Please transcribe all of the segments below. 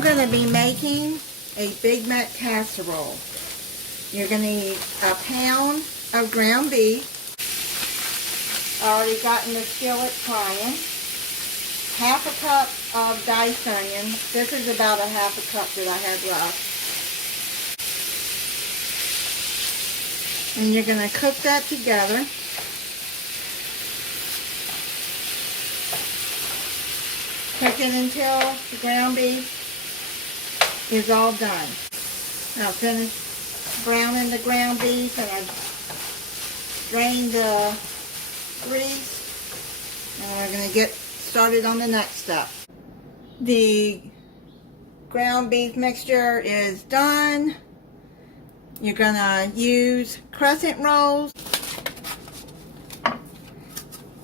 I'm going to be making a big Mac casserole. You're going to need a pound of ground beef. I already got in the skillet frying. Half a cup of diced onion. This is about a half a cup that I had left. And you're going to cook that together. Cook it until the ground beef is all done. Now finish browning the ground beef, and I drained the grease, and we're going to get started on the next step. The ground beef mixture is done. You're going to use crescent rolls.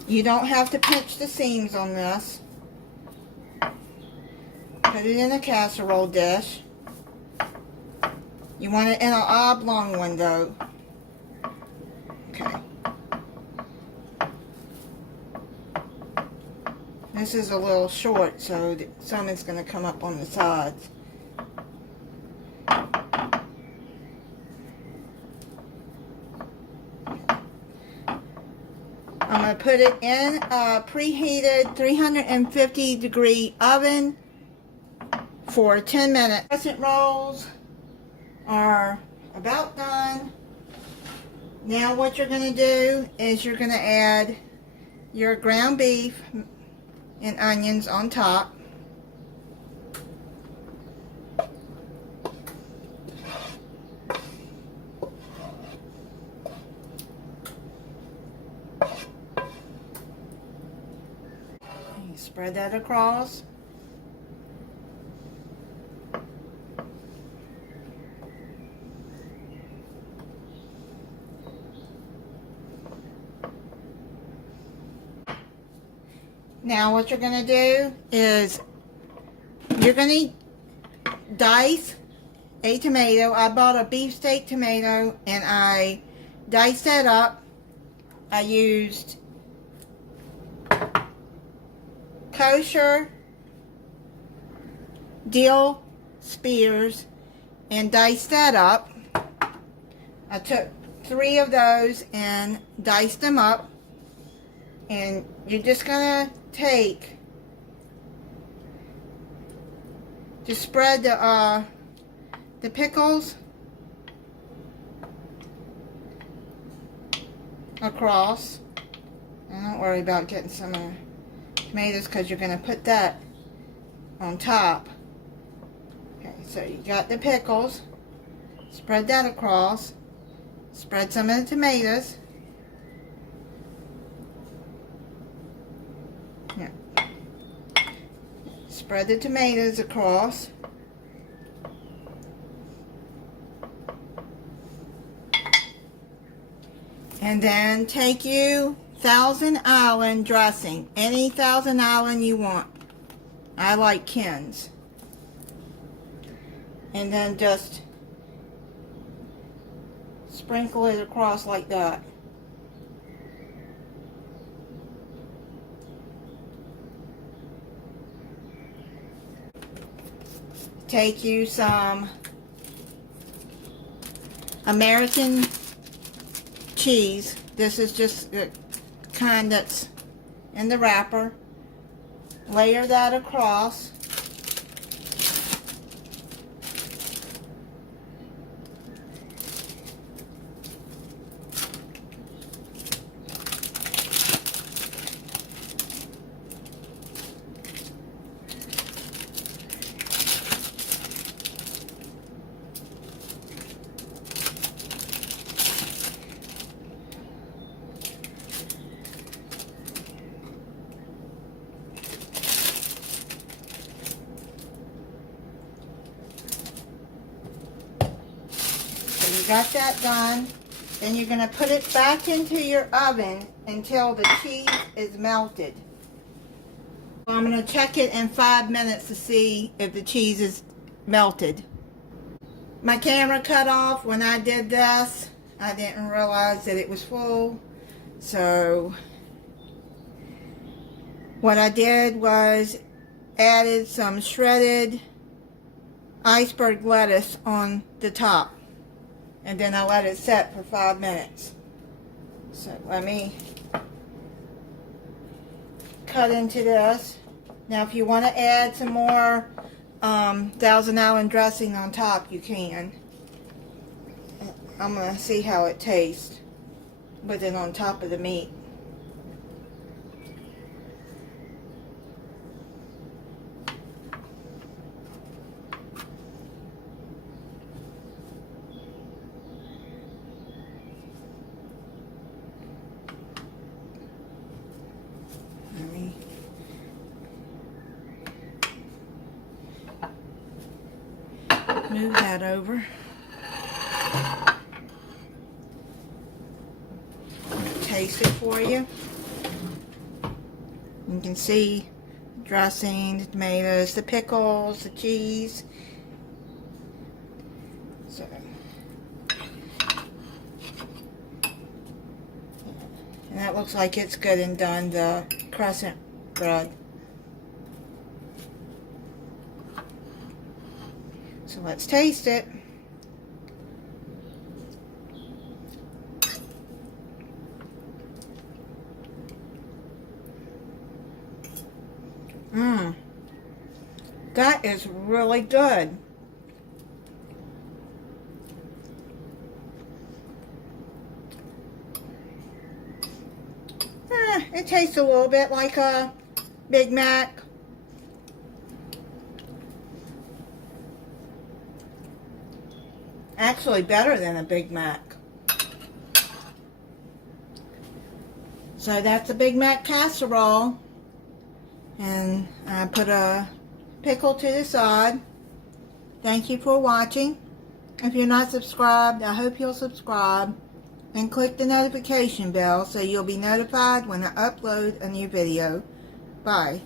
You don't have to pinch the seams on this. Put it in a casserole dish. You want it in an oblong one though. Okay. This is a little short, so some is going to come up on the sides. I'm going to put it in a preheated 350 degree oven for 10 minutes. Crescent rolls are about done. Now what you're going to do is you're going to add your ground beef and onions on top. You spread that across. Now what you're going to do is you're going to dice a tomato. I bought a beefsteak tomato and I diced that up. I used Kosher dill spears and diced that up. I took 3 of those and diced them up. And you're just going to just spread the pickles across. And don't worry about getting some of the tomatoes because you're going to put that on top. Okay, so you got the pickles. Spread that across. Spread some of the tomatoes. Yeah. Spread the tomatoes across. And then take you Thousand Island dressing. Any Thousand Island you want. I like Ken's. And then just sprinkle it across like that. Take you some American cheese. This is just the kind that's in the wrapper. Layer that across. You got that done. Then you're going to put it back into your oven until the cheese is melted. I'm going to check it in 5 minutes to see if the cheese is melted. My camera cut off when I did this. I didn't realize that it was full. So what I did was added some shredded iceberg lettuce on the top. And then I let it set for 5 minutes. So let me cut into this. Now if you want to add some more Thousand Island dressing on top, you can. I'm going to see how it tastes with it on top of the meat. Let me move that over. Taste it for you. You can see the dressing, the tomatoes, the pickles, the cheese. So, and that looks like it's good and done, the crescent bread. So let's taste it. That is really good. It tastes a little bit like a Big Mac. Actually better than a Big Mac. So that's a Big Mac casserole. And I put a pickle to the side. Thank you for watching. If you're not subscribed, I hope you'll subscribe and click the notification bell so you'll be notified when I upload a new video. Bye.